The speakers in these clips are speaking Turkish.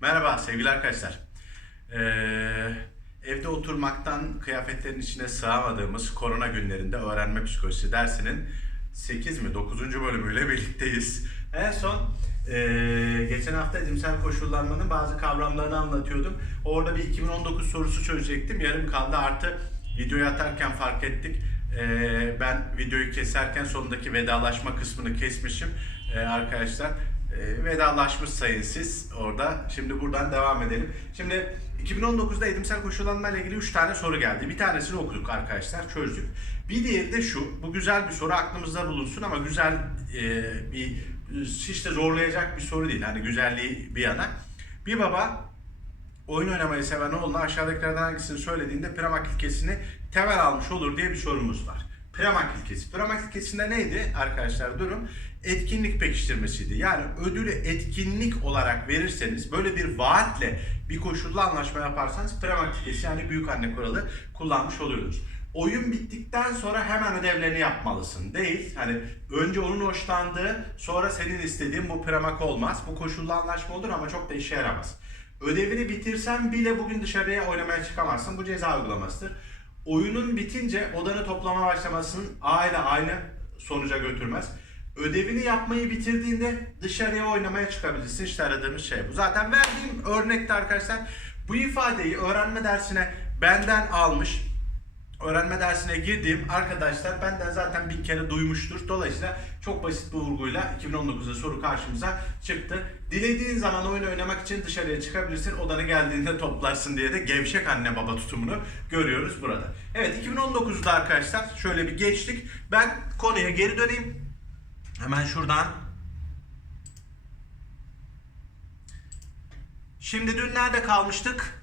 Merhaba sevgili arkadaşlar. Ee, evde oturmaktan kıyafetlerin içine sığamadığımız korona günlerinde öğrenme psikolojisi dersinin 8 mi 9. bölümüyle birlikteyiz. En son ee, geçen hafta edimsel koşullanmanın bazı kavramlarını anlatıyordum. Orada bir 2019 sorusu çözecektim. Yarım kaldı artı videoyu atarken fark ettik. Ee, ben videoyu keserken sonundaki vedalaşma kısmını kesmişim Ee, arkadaşlar. E, vedalaşmış sayın siz orada. Şimdi buradan devam edelim. Şimdi 2019'da edimsel koşullanma ile ilgili 3 tane soru geldi. Bir tanesini okuduk arkadaşlar, çözdük. Bir diğeri de şu, bu güzel bir soru aklımızda bulunsun ama güzel e, bir hiç de zorlayacak bir soru değil. Hani güzelliği bir yana. Bir baba oyun oynamayı seven oğluna aşağıdakilerden hangisini söylediğinde Pramack ilkesini temel almış olur diye bir sorumuz var. Pramack ilkesi. Pramack ilkesinde neydi arkadaşlar durum? Etkinlik pekiştirmesiydi. Yani ödülü etkinlik olarak verirseniz böyle bir vaatle bir koşulla anlaşma yaparsanız Pramack ilkesi yani büyük anne kuralı kullanmış oluyoruz. Oyun bittikten sonra hemen ödevlerini yapmalısın değil. Hani önce onun hoşlandığı sonra senin istediğin bu premak olmaz. Bu koşulla anlaşma olur ama çok da işe yaramaz. Ödevini bitirsen bile bugün dışarıya oynamaya çıkamazsın. Bu ceza uygulamasıdır. Oyunun bitince odanı toplama başlamasının A ile aynı sonuca götürmez. Ödevini yapmayı bitirdiğinde dışarıya oynamaya çıkabilirsin. İşte aradığımız şey bu. Zaten verdiğim örnekte arkadaşlar bu ifadeyi öğrenme dersine benden almış öğrenme dersine girdiğim arkadaşlar benden zaten bir kere duymuştur. Dolayısıyla çok basit bir vurguyla 2019'da soru karşımıza çıktı. Dilediğin zaman oyun oynamak için dışarıya çıkabilirsin. Odanı geldiğinde toplarsın diye de gevşek anne baba tutumunu görüyoruz burada. Evet 2019'da arkadaşlar şöyle bir geçtik. Ben konuya geri döneyim. Hemen şuradan Şimdi dün nerede kalmıştık?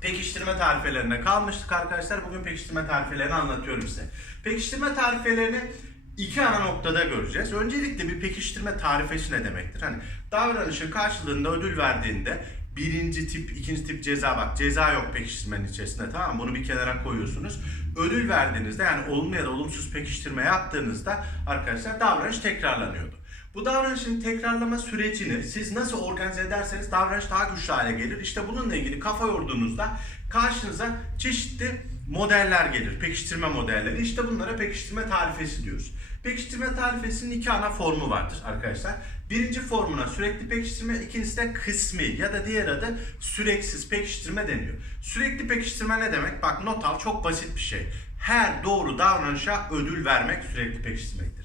Pekiştirme tarifelerine kalmıştık arkadaşlar. Bugün pekiştirme tarifelerini anlatıyorum size. Pekiştirme tarifelerini iki ana noktada göreceğiz. Öncelikle bir pekiştirme tarifesi ne demektir? Hani davranışın karşılığında ödül verdiğinde birinci tip, ikinci tip ceza bak. Ceza yok pekiştirmenin içerisinde tamam mı? Bunu bir kenara koyuyorsunuz. Ödül verdiğinizde yani olumlu ya da olumsuz pekiştirme yaptığınızda arkadaşlar davranış tekrarlanıyordu. Bu davranışın tekrarlama sürecini siz nasıl organize ederseniz davranış daha güçlü hale gelir. İşte bununla ilgili kafa yorduğunuzda karşınıza çeşitli modeller gelir. Pekiştirme modelleri. İşte bunlara pekiştirme tarifesi diyoruz. Pekiştirme tarifesinin iki ana formu vardır arkadaşlar. Birinci formuna sürekli pekiştirme, ikincisi de kısmi ya da diğer adı süreksiz pekiştirme deniyor. Sürekli pekiştirme ne demek? Bak not al çok basit bir şey. Her doğru davranışa ödül vermek sürekli pekiştirmektir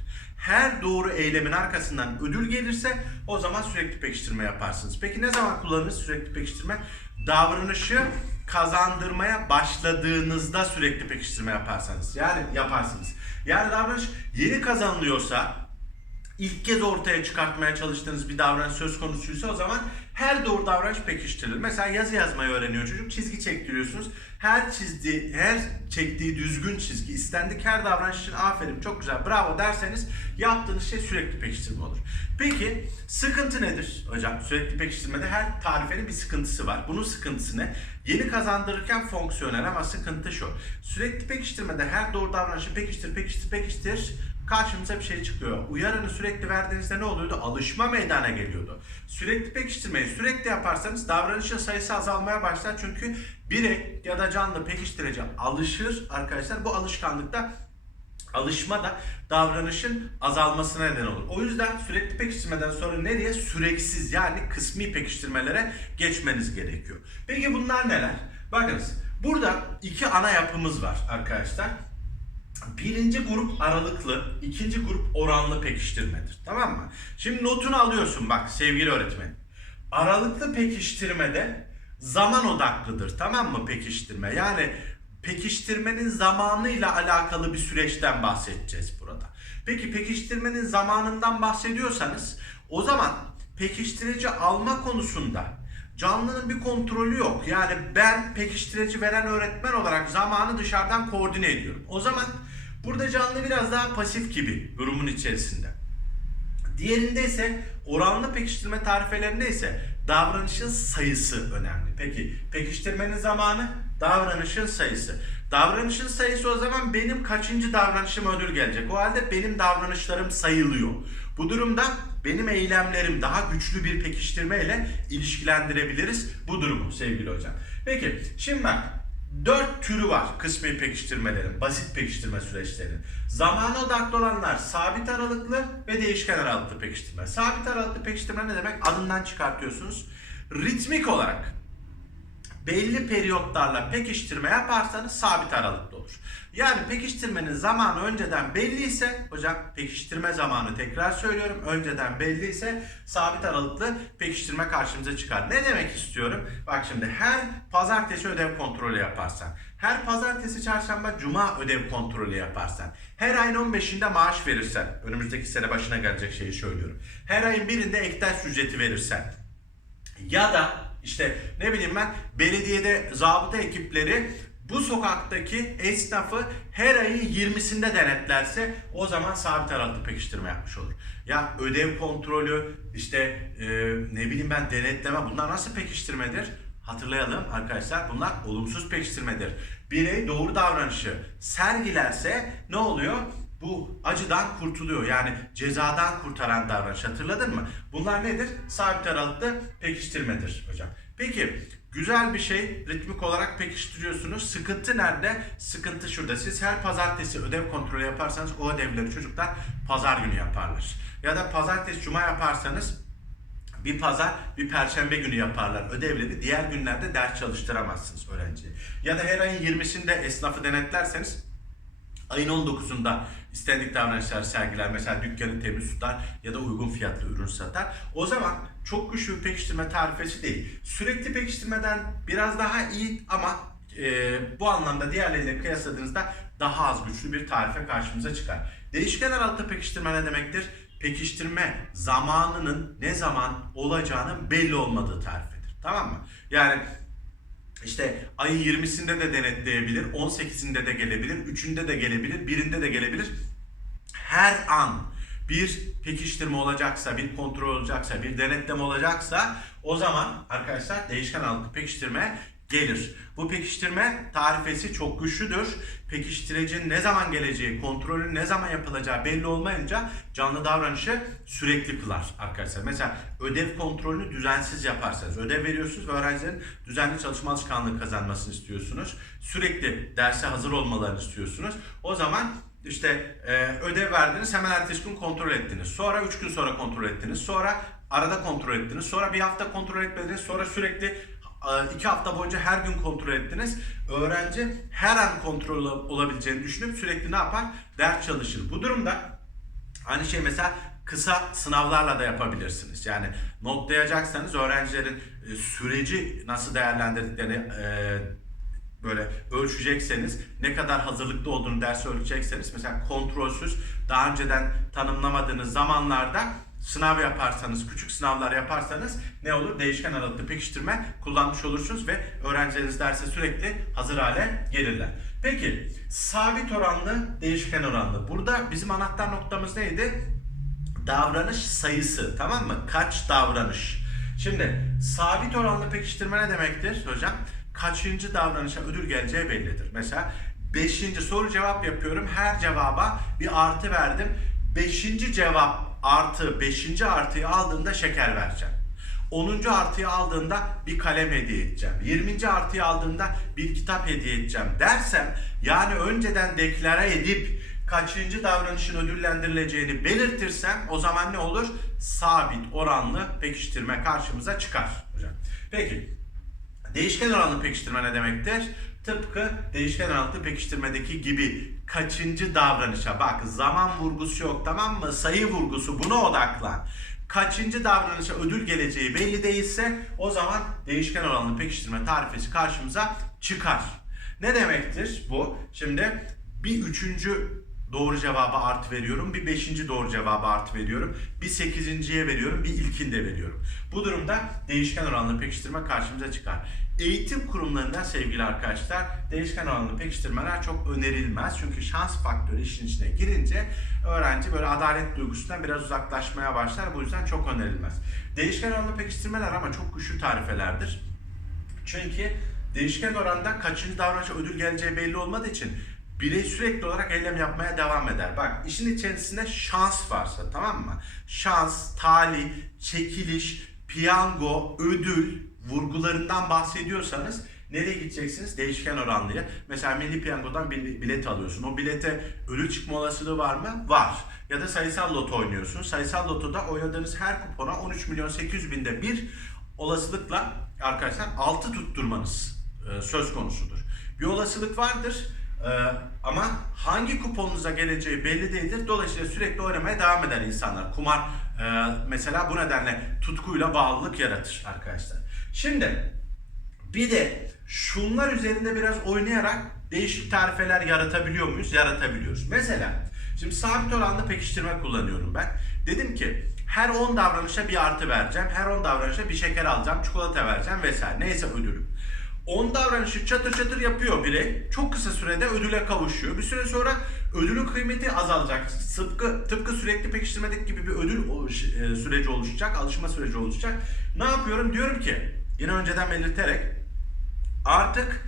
her doğru eylemin arkasından ödül gelirse o zaman sürekli pekiştirme yaparsınız. Peki ne zaman kullanırız sürekli pekiştirme? Davranışı kazandırmaya başladığınızda sürekli pekiştirme yaparsanız. Yani yaparsınız. Yani davranış yeni kazanılıyorsa ilk kez ortaya çıkartmaya çalıştığınız bir davranış söz konusuysa o zaman her doğru davranış pekiştirilir. Mesela yazı yazmayı öğreniyor çocuk. Çizgi çektiriyorsunuz. Her çizdiği, her çektiği düzgün çizgi, istendik her davranış için aferin çok güzel bravo derseniz yaptığınız şey sürekli pekiştirme olur. Peki sıkıntı nedir hocam? Sürekli pekiştirmede her tarifenin bir sıkıntısı var. Bunun sıkıntısı ne? Yeni kazandırırken fonksiyonel ama sıkıntı şu. Sürekli pekiştirmede her doğru davranışı pekiştir, pekiştir, pekiştir karşımıza bir şey çıkıyor. Uyarını sürekli verdiğinizde ne oluyordu? Alışma meydana geliyordu. Sürekli pekiştirmeyi sürekli yaparsanız davranışın sayısı azalmaya başlar. Çünkü birey ya da canlı pekiştirici alışır arkadaşlar. Bu alışkanlıkta alışma da davranışın azalmasına neden olur. O yüzden sürekli pekiştirmeden sonra nereye? Süreksiz yani kısmi pekiştirmelere geçmeniz gerekiyor. Peki bunlar neler? Bakınız burada iki ana yapımız var arkadaşlar. Birinci grup aralıklı, ikinci grup oranlı pekiştirmedir. Tamam mı? Şimdi notunu alıyorsun bak sevgili öğretmen. Aralıklı pekiştirmede zaman odaklıdır. Tamam mı pekiştirme? Yani pekiştirmenin zamanıyla alakalı bir süreçten bahsedeceğiz burada. Peki pekiştirmenin zamanından bahsediyorsanız o zaman pekiştirici alma konusunda canlının bir kontrolü yok. Yani ben pekiştirici veren öğretmen olarak zamanı dışarıdan koordine ediyorum. O zaman burada canlı biraz daha pasif gibi durumun içerisinde. Diğerinde ise oranlı pekiştirme tarifelerinde ise davranışın sayısı önemli. Peki pekiştirmenin zamanı davranışın sayısı. Davranışın sayısı o zaman benim kaçıncı davranışım ödül gelecek. O halde benim davranışlarım sayılıyor. Bu durumda benim eylemlerim daha güçlü bir pekiştirme ile ilişkilendirebiliriz bu durumu sevgili hocam. Peki şimdi bak dört türü var kısmi pekiştirmelerin, basit pekiştirme süreçlerinin. Zamana odaklı olanlar sabit aralıklı ve değişken aralıklı pekiştirme. Sabit aralıklı pekiştirme ne demek? Adından çıkartıyorsunuz. Ritmik olarak belli periyotlarla pekiştirme yaparsanız sabit aralıklı olur. Yani pekiştirmenin zamanı önceden belliyse, hocam pekiştirme zamanı tekrar söylüyorum, önceden belliyse sabit aralıklı pekiştirme karşımıza çıkar. Ne demek istiyorum? Bak şimdi her pazartesi ödev kontrolü yaparsan, her pazartesi, çarşamba, cuma ödev kontrolü yaparsan, her ayın 15'inde maaş verirsen, önümüzdeki sene başına gelecek şeyi söylüyorum. Her ayın birinde ektaş ücreti verirsen, ya da işte ne bileyim ben belediyede zabıta ekipleri bu sokaktaki esnafı her ayın 20'sinde denetlerse o zaman sabit aralıklı pekiştirme yapmış olur. Ya ödev kontrolü işte e, ne bileyim ben denetleme bunlar nasıl pekiştirmedir? Hatırlayalım arkadaşlar bunlar olumsuz pekiştirmedir. Birey doğru davranışı sergilerse ne oluyor? Bu acıdan kurtuluyor. Yani cezadan kurtaran davranış hatırladın mı? Bunlar nedir? Sabit aralıklı pekiştirmedir hocam. Peki güzel bir şey ritmik olarak pekiştiriyorsunuz. Sıkıntı nerede? Sıkıntı şurada. Siz her pazartesi ödev kontrolü yaparsanız o ödevleri çocuklar pazar günü yaparlar. Ya da pazartesi cuma yaparsanız bir pazar, bir perşembe günü yaparlar ödevleri. Diğer günlerde ders çalıştıramazsınız öğrenciyi. Ya da her ayın 20'sinde esnafı denetlerseniz ayın 19'unda istendik davranışlar sergiler. Mesela dükkanı temiz tutar ya da uygun fiyatlı ürün satar. O zaman çok güçlü bir pekiştirme tarifesi değil. Sürekli pekiştirmeden biraz daha iyi ama e, bu anlamda diğerleriyle kıyasladığınızda daha az güçlü bir tarife karşımıza çıkar. Değişken aralıklı pekiştirme ne demektir? Pekiştirme zamanının ne zaman olacağının belli olmadığı tarifedir. Tamam mı? Yani işte ayın 20'sinde de denetleyebilir, 18'inde de gelebilir, 3'ünde de gelebilir, 1'inde de gelebilir. Her an bir pekiştirme olacaksa, bir kontrol olacaksa, bir denetleme olacaksa o zaman arkadaşlar değişken aralıklı pekiştirme gelir. Bu pekiştirme tarifesi çok güçlüdür. Pekiştiricinin ne zaman geleceği, kontrolün ne zaman yapılacağı belli olmayınca canlı davranışı sürekli kılar arkadaşlar. Mesela ödev kontrolünü düzensiz yaparsanız, ödev veriyorsunuz ve öğrencilerin düzenli çalışma alışkanlığı kazanmasını istiyorsunuz. Sürekli derse hazır olmalarını istiyorsunuz. O zaman işte e, ödev verdiniz hemen ertesi gün kontrol ettiniz. Sonra 3 gün sonra kontrol ettiniz. Sonra arada kontrol ettiniz. Sonra bir hafta kontrol etmediniz. Sonra sürekli iki hafta boyunca her gün kontrol ettiniz. Öğrenci her an kontrol olabileceğini düşünüp sürekli ne yapar? Ders çalışır. Bu durumda aynı şey mesela kısa sınavlarla da yapabilirsiniz. Yani notlayacaksanız öğrencilerin e, süreci nasıl değerlendirdiklerini e, böyle ölçecekseniz, ne kadar hazırlıklı olduğunu dersi ölçecekseniz, mesela kontrolsüz, daha önceden tanımlamadığınız zamanlarda sınav yaparsanız, küçük sınavlar yaparsanız ne olur? Değişken aralıklı pekiştirme kullanmış olursunuz ve öğrencileriniz derse sürekli hazır hale gelirler. Peki, sabit oranlı, değişken oranlı. Burada bizim anahtar noktamız neydi? Davranış sayısı, tamam mı? Kaç davranış? Şimdi sabit oranlı pekiştirme ne demektir hocam? kaçıncı davranışa ödül geleceği bellidir. Mesela beşinci soru cevap yapıyorum. Her cevaba bir artı verdim. Beşinci cevap artı beşinci artıyı aldığında şeker vereceğim. 10. artıyı aldığında bir kalem hediye edeceğim. 20. artıyı aldığında bir kitap hediye edeceğim dersem yani önceden deklare edip kaçıncı davranışın ödüllendirileceğini belirtirsem o zaman ne olur? Sabit oranlı pekiştirme karşımıza çıkar hocam. Peki Değişken oranlı pekiştirme ne demektir? Tıpkı değişken oranlı pekiştirmedeki gibi kaçıncı davranışa bak zaman vurgusu yok tamam mı? Sayı vurgusu buna odaklan. Kaçıncı davranışa ödül geleceği belli değilse o zaman değişken oranlı pekiştirme tarifesi karşımıza çıkar. Ne demektir bu? Şimdi bir üçüncü doğru cevaba artı veriyorum. Bir beşinci doğru cevaba artı veriyorum. Bir sekizinciye veriyorum. Bir ilkinde veriyorum. Bu durumda değişken oranlı pekiştirme karşımıza çıkar. Eğitim kurumlarında sevgili arkadaşlar değişken oranlı pekiştirmeler çok önerilmez. Çünkü şans faktörü işin içine girince öğrenci böyle adalet duygusundan biraz uzaklaşmaya başlar. Bu yüzden çok önerilmez. Değişken oranlı pekiştirmeler ama çok güçlü tarifelerdir. Çünkü değişken oranda kaçıncı davranışa ödül geleceği belli olmadığı için birey sürekli olarak eylem yapmaya devam eder. Bak işin içerisinde şans varsa tamam mı? Şans, talih, çekiliş, piyango, ödül vurgularından bahsediyorsanız nereye gideceksiniz? Değişken oranlıya. Mesela milli piyangodan bir bilet alıyorsun. O bilete ödül çıkma olasılığı var mı? Var. Ya da sayısal loto oynuyorsun. Sayısal lotoda oynadığınız her kupona 13 milyon 800 binde bir olasılıkla arkadaşlar 6 tutturmanız e, söz konusudur. Bir olasılık vardır. E, ama hangi kuponunuza geleceği belli değildir. Dolayısıyla sürekli oynamaya devam eder insanlar. Kumar e, mesela bu nedenle tutkuyla bağlılık yaratır arkadaşlar. Şimdi bir de şunlar üzerinde biraz oynayarak değişik tarifeler yaratabiliyor muyuz? Yaratabiliyoruz. Mesela şimdi sabit oranda pekiştirme kullanıyorum ben. Dedim ki her 10 davranışa bir artı vereceğim. Her 10 davranışa bir şeker alacağım, çikolata vereceğim vesaire. Neyse ödülüm. 10 davranışı çatır çatır yapıyor birey. Çok kısa sürede ödüle kavuşuyor. Bir süre sonra ödülün kıymeti azalacak. Tıpkı, tıpkı sürekli pekiştirmedeki gibi bir ödül e, süreci oluşacak, alışma süreci oluşacak. Ne yapıyorum? Diyorum ki yine önceden belirterek artık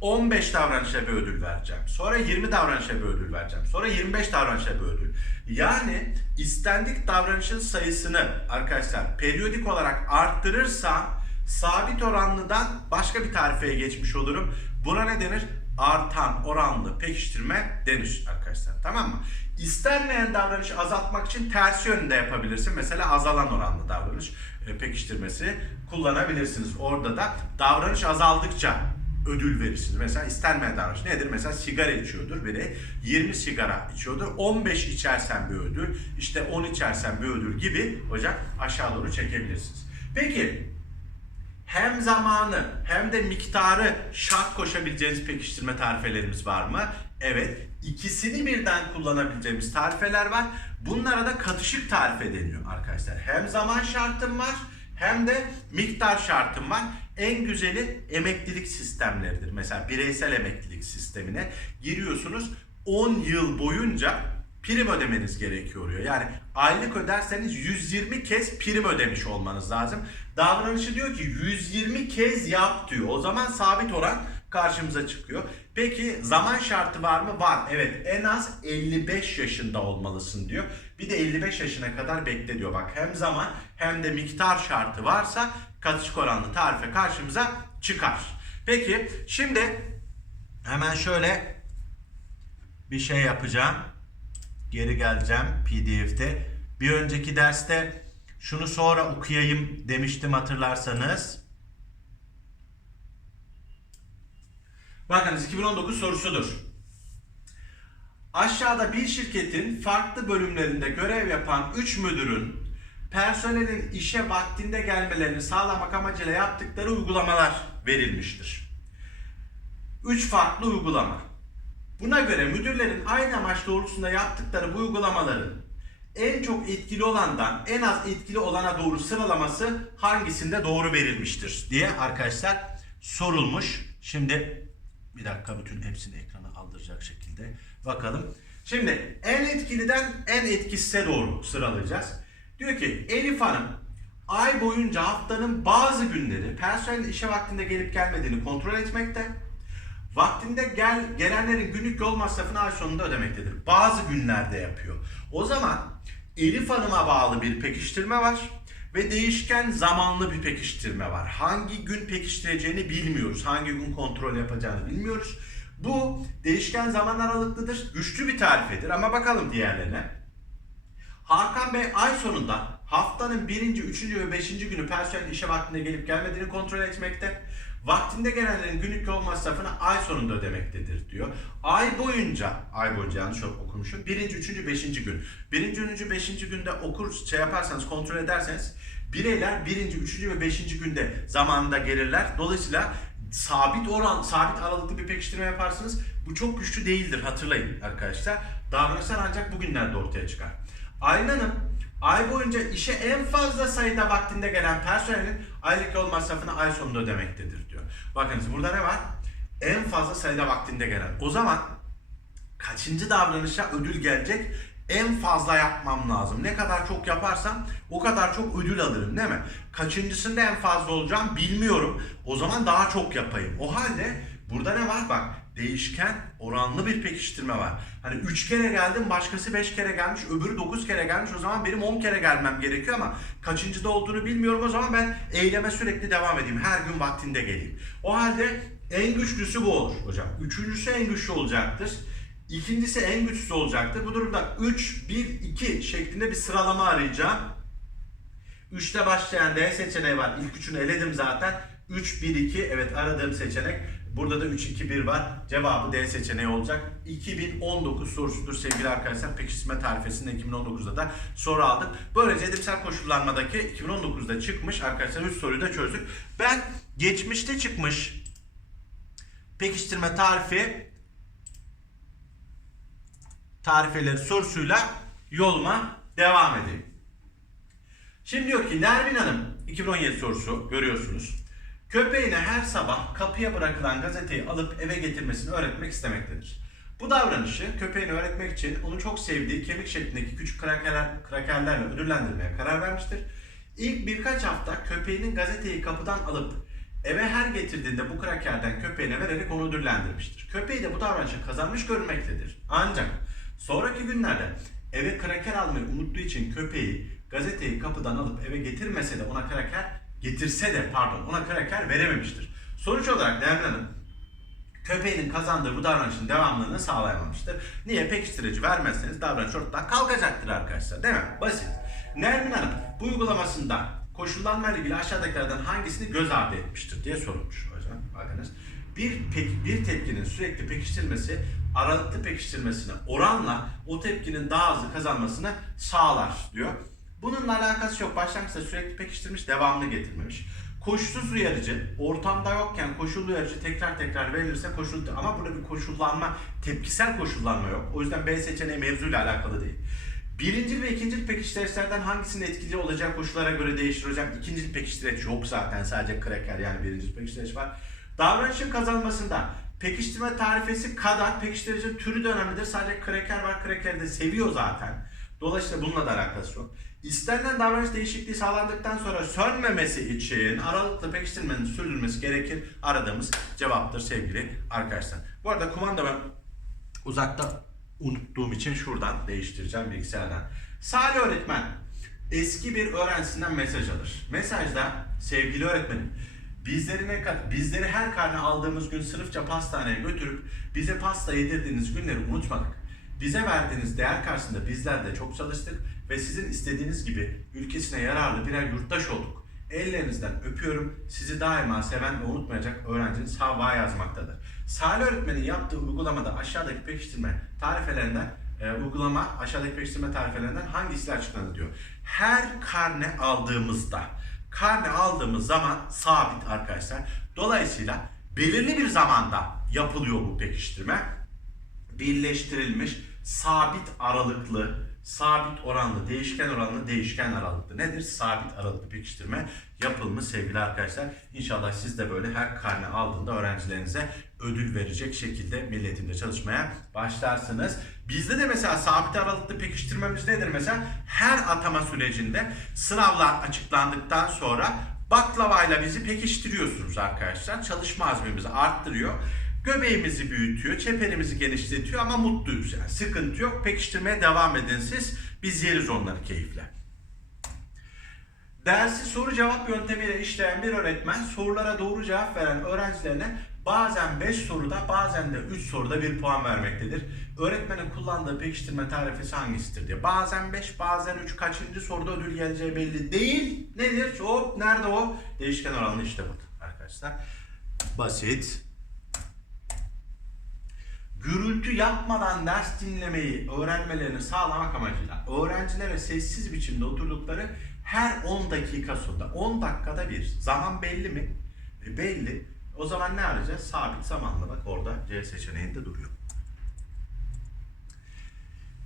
15 davranışa bir ödül vereceğim. Sonra 20 davranışa bir ödül vereceğim. Sonra 25 davranışa bir ödül. Yani istendik davranışın sayısını arkadaşlar periyodik olarak arttırırsam sabit oranlıdan başka bir tarifeye geçmiş olurum. Buna ne denir? Artan oranlı pekiştirme denir arkadaşlar. Tamam mı? İstenmeyen davranışı azaltmak için tersi yönünde yapabilirsin. Mesela azalan oranlı davranış e, pekiştirmesi kullanabilirsiniz. Orada da davranış azaldıkça ödül verirsiniz. Mesela istenmeyen davranış nedir? Mesela sigara içiyordur biri. 20 sigara içiyordur. 15 içersen bir ödül, işte 10 içersen bir ödül gibi hocam aşağı doğru çekebilirsiniz. Peki hem zamanı hem de miktarı şart koşabileceğiniz pekiştirme tarifelerimiz var mı? Evet. İkisini birden kullanabileceğimiz tarifeler var. Bunlara da katışık tarife deniyor arkadaşlar. Hem zaman şartım var hem de miktar şartım var. En güzeli emeklilik sistemleridir. Mesela bireysel emeklilik sistemine giriyorsunuz. 10 yıl boyunca prim ödemeniz gerekiyor. Yani aylık öderseniz 120 kez prim ödemiş olmanız lazım. Davranışı diyor ki 120 kez yap diyor. O zaman sabit oran karşımıza çıkıyor. Peki zaman şartı var mı? Var. Evet en az 55 yaşında olmalısın diyor. Bir de 55 yaşına kadar bekle diyor. Bak hem zaman hem de miktar şartı varsa katışık oranlı tarife karşımıza çıkar. Peki şimdi hemen şöyle bir şey yapacağım. Geri geleceğim PDF'te. Bir önceki derste şunu sonra okuyayım demiştim hatırlarsanız. Bakınız 2019 sorusudur. Aşağıda bir şirketin farklı bölümlerinde görev yapan 3 müdürün personelin işe vaktinde gelmelerini sağlamak amacıyla yaptıkları uygulamalar verilmiştir. 3 farklı uygulama. Buna göre müdürlerin aynı amaç doğrultusunda yaptıkları bu uygulamaların en çok etkili olandan en az etkili olana doğru sıralaması hangisinde doğru verilmiştir diye arkadaşlar sorulmuş. Şimdi bir dakika bütün hepsini ekrana aldıracak şekilde bakalım. Şimdi en etkiliden en etkisize doğru sıralayacağız. Diyor ki Elif Hanım ay boyunca haftanın bazı günleri personelin işe vaktinde gelip gelmediğini kontrol etmekte. Vaktinde gel gelenlerin günlük yol masrafını ay sonunda ödemektedir. Bazı günlerde yapıyor. O zaman Elif Hanım'a bağlı bir pekiştirme var ve değişken zamanlı bir pekiştirme var. Hangi gün pekiştireceğini bilmiyoruz. Hangi gün kontrol yapacağını bilmiyoruz. Bu değişken zaman aralıklıdır. Güçlü bir tarifedir ama bakalım diğerlerine. Hakan Bey ay sonunda haftanın birinci, üçüncü ve beşinci günü personelin işe vaktinde gelip gelmediğini kontrol etmekte. Vaktinde gelenlerin günlük yol masrafını ay sonunda ödemektedir diyor. Ay boyunca, ay boyunca yanlış okumuşum. Birinci, üçüncü, beşinci gün. Birinci, üçüncü, beşinci günde okur, şey yaparsanız, kontrol ederseniz bireyler birinci, üçüncü ve beşinci günde zamanında gelirler. Dolayısıyla sabit oran, sabit aralıklı bir pekiştirme yaparsınız. Bu çok güçlü değildir hatırlayın arkadaşlar. Davranışlar ancak bugünlerde ortaya çıkar. Aylin Hanım ay boyunca işe en fazla sayıda vaktinde gelen personelin aylık yol masrafını ay sonunda ödemektedir. Bakınız burada ne var? En fazla sayıda vaktinde gelen. O zaman kaçıncı davranışa ödül gelecek? En fazla yapmam lazım. Ne kadar çok yaparsam o kadar çok ödül alırım değil mi? Kaçıncısında en fazla olacağım bilmiyorum. O zaman daha çok yapayım. O halde burada ne var? Bak değişken oranlı bir pekiştirme var. Hani 3 kere geldim başkası 5 kere gelmiş öbürü 9 kere gelmiş o zaman benim 10 kere gelmem gerekiyor ama kaçıncıda olduğunu bilmiyorum o zaman ben eyleme sürekli devam edeyim. Her gün vaktinde geleyim. O halde en güçlüsü bu olur hocam. Üçüncüsü en güçlü olacaktır. İkincisi en güçsüz olacaktır. Bu durumda 3, 1, 2 şeklinde bir sıralama arayacağım. 3'te başlayan D seçeneği var. İlk üçünü eledim zaten. 3, 1, 2 evet aradığım seçenek. Burada da 3, 2, 1 var. Cevabı D seçeneği olacak. 2019 sorusudur sevgili arkadaşlar. Pekiştirme tarifesinde 2019'da da soru aldık. Böylece edimsel koşullanmadaki 2019'da çıkmış arkadaşlar 3 soruyu da çözdük. Ben geçmişte çıkmış pekiştirme tarifi tarifeleri sorusuyla yoluma devam edeyim. Şimdi diyor ki Nermin Hanım 2017 sorusu görüyorsunuz. Köpeğine her sabah kapıya bırakılan gazeteyi alıp eve getirmesini öğretmek istemektedir. Bu davranışı köpeğini öğretmek için onu çok sevdiği kemik şeklindeki küçük krakerler, krakerlerle ödüllendirmeye karar vermiştir. İlk birkaç hafta köpeğinin gazeteyi kapıdan alıp eve her getirdiğinde bu krakerden köpeğine vererek onu ödüllendirmiştir. Köpeği de bu davranışı kazanmış görünmektedir. Ancak sonraki günlerde eve kraker almayı unuttuğu için köpeği gazeteyi kapıdan alıp eve getirmese de ona kraker getirse de pardon ona kraker verememiştir. Sonuç olarak Nermin Hanım köpeğinin kazandığı bu davranışın devamlılığını sağlayamamıştır. Niye? Pekiştirici vermezseniz davranış ortadan kalkacaktır arkadaşlar. Değil mi? Basit. Nermin Hanım bu uygulamasında koşullanma ile ilgili aşağıdakilerden hangisini göz ardı etmiştir diye sorulmuş hocam. Bakınız. Bir, pek, bir tepkinin sürekli pekiştirilmesi aralıklı pekiştirmesine oranla o tepkinin daha hızlı kazanmasını sağlar diyor. Bununla alakası yok. Başlangıçta sürekli pekiştirmiş, devamlı getirmemiş. Koşulsuz uyarıcı, ortamda yokken koşullu uyarıcı tekrar tekrar verilirse koşul ama burada bir koşullanma, tepkisel koşullanma yok. O yüzden B seçeneği mevzuyla alakalı değil. Birinci ve ikinci pekiştireçlerden hangisinin etkili olacağı koşullara göre değişir hocam. İkinci pekiştireç yok zaten sadece kraker yani birinci pekiştireç var. Davranışın kazanmasında pekiştirme tarifesi kadar pekiştiricinin türü de önemlidir. Sadece kraker var, krakeri de seviyor zaten. Dolayısıyla bununla da alakası yok. İstenilen davranış değişikliği sağlandıktan sonra sönmemesi için aralıklı pekiştirmenin sürdürülmesi gerekir. Aradığımız cevaptır sevgili arkadaşlar. Bu arada kumandamı uzakta unuttuğum için şuradan değiştireceğim bilgisayardan. Salih öğretmen eski bir öğrencisinden mesaj alır. Mesajda sevgili öğretmenim bizleri ne kadar bizleri her karne aldığımız gün sınıfça pastaneye götürüp bize pasta yedirdiğiniz günleri unutmadık. Bize verdiğiniz değer karşısında bizler de çok çalıştık ve sizin istediğiniz gibi ülkesine yararlı birer yurttaş olduk. Ellerinizden öpüyorum. Sizi daima seven ve unutmayacak öğrenciniz Havva yazmaktadır. Salih öğretmenin yaptığı uygulamada aşağıdaki pekiştirme tarifelerinden e, uygulama aşağıdaki pekiştirme tarifelerinden hangisi açıklanır diyor. Her karne aldığımızda karne aldığımız zaman sabit arkadaşlar. Dolayısıyla belirli bir zamanda yapılıyor bu pekiştirme. Birleştirilmiş sabit aralıklı, sabit oranlı, değişken oranlı, değişken aralıklı. Nedir? Sabit aralıklı pekiştirme yapılmış sevgili arkadaşlar. İnşallah siz de böyle her karne aldığında öğrencilerinize ödül verecek şekilde milletimde çalışmaya başlarsınız. Bizde de mesela sabit aralıklı pekiştirmemiz nedir mesela? Her atama sürecinde sınavlar açıklandıktan sonra baklavayla bizi pekiştiriyorsunuz arkadaşlar. Çalışma azmimizi arttırıyor. Göbeğimizi büyütüyor, çeperimizi genişletiyor ama mutluyuz yani. Sıkıntı yok. Pekiştirmeye devam edin siz. Biz yeriz onları keyifle. Dersi soru cevap yöntemiyle işleyen bir öğretmen sorulara doğru cevap veren öğrencilerine bazen 5 soruda bazen de 3 soruda bir puan vermektedir. Öğretmenin kullandığı pekiştirme tarifesi hangisidir diye. Bazen 5 bazen 3 kaçıncı soruda ödül geleceği belli değil. Nedir? Hop nerede o? Değişken oranlı işte bu arkadaşlar. Basit. Gürültü yapmadan ders dinlemeyi öğrenmelerini sağlamak amacıyla öğrencilere sessiz biçimde oturdukları her 10 dakika sonra 10 dakikada bir zaman belli mi? E, belli. O zaman ne arayacağız? Sabit zamanla bak orada C seçeneğinde duruyor.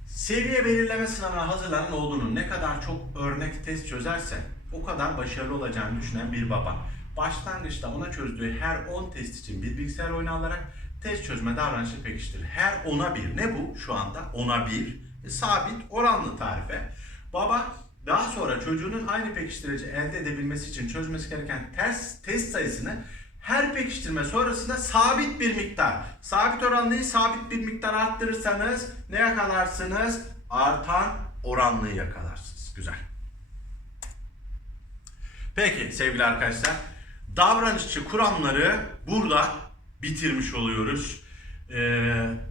Seviye belirleme sınavına hazırlanan oğlunun ne kadar çok örnek test çözerse o kadar başarılı olacağını düşünen bir baba. Başlangıçta ona çözdüğü her 10 test için bir bilgisayar oyunu alarak test çözme davranışı pekiştirir. Her 10'a 1. Ne bu şu anda? 10'a 1. E, sabit oranlı tarife. Baba daha sonra çocuğunun aynı pekiştirici elde edebilmesi için çözmesi gereken test, test sayısını her pekiştirme sonrasında sabit bir miktar, sabit oranlıyı sabit bir miktar arttırırsanız ne yakalarsınız? Artan oranlıyı yakalarsınız. Güzel. Peki sevgili arkadaşlar, davranışçı kuramları burada bitirmiş oluyoruz. Ee,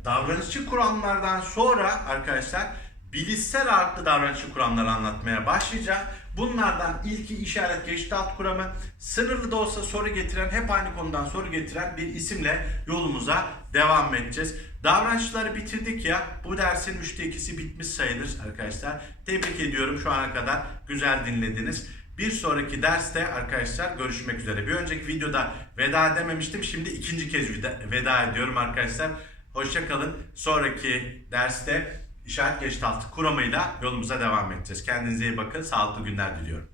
davranışçı kuramlardan sonra arkadaşlar bilişsel ağırlıklı davranışçı kuramları anlatmaya başlayacağım. Bunlardan ilki işaret geçti alt kuramı. Sınırlı da olsa soru getiren, hep aynı konudan soru getiren bir isimle yolumuza devam edeceğiz. Davranışları bitirdik ya. Bu dersin üçte ikisi bitmiş sayılır arkadaşlar. Tebrik ediyorum şu ana kadar güzel dinlediniz. Bir sonraki derste arkadaşlar görüşmek üzere. Bir önceki videoda veda edememiştim. Şimdi ikinci kez veda, ediyorum arkadaşlar. Hoşça kalın. Sonraki derste işaret geçit altı kuramıyla yolumuza devam edeceğiz. Kendinize iyi bakın. Sağlıklı günler diliyorum.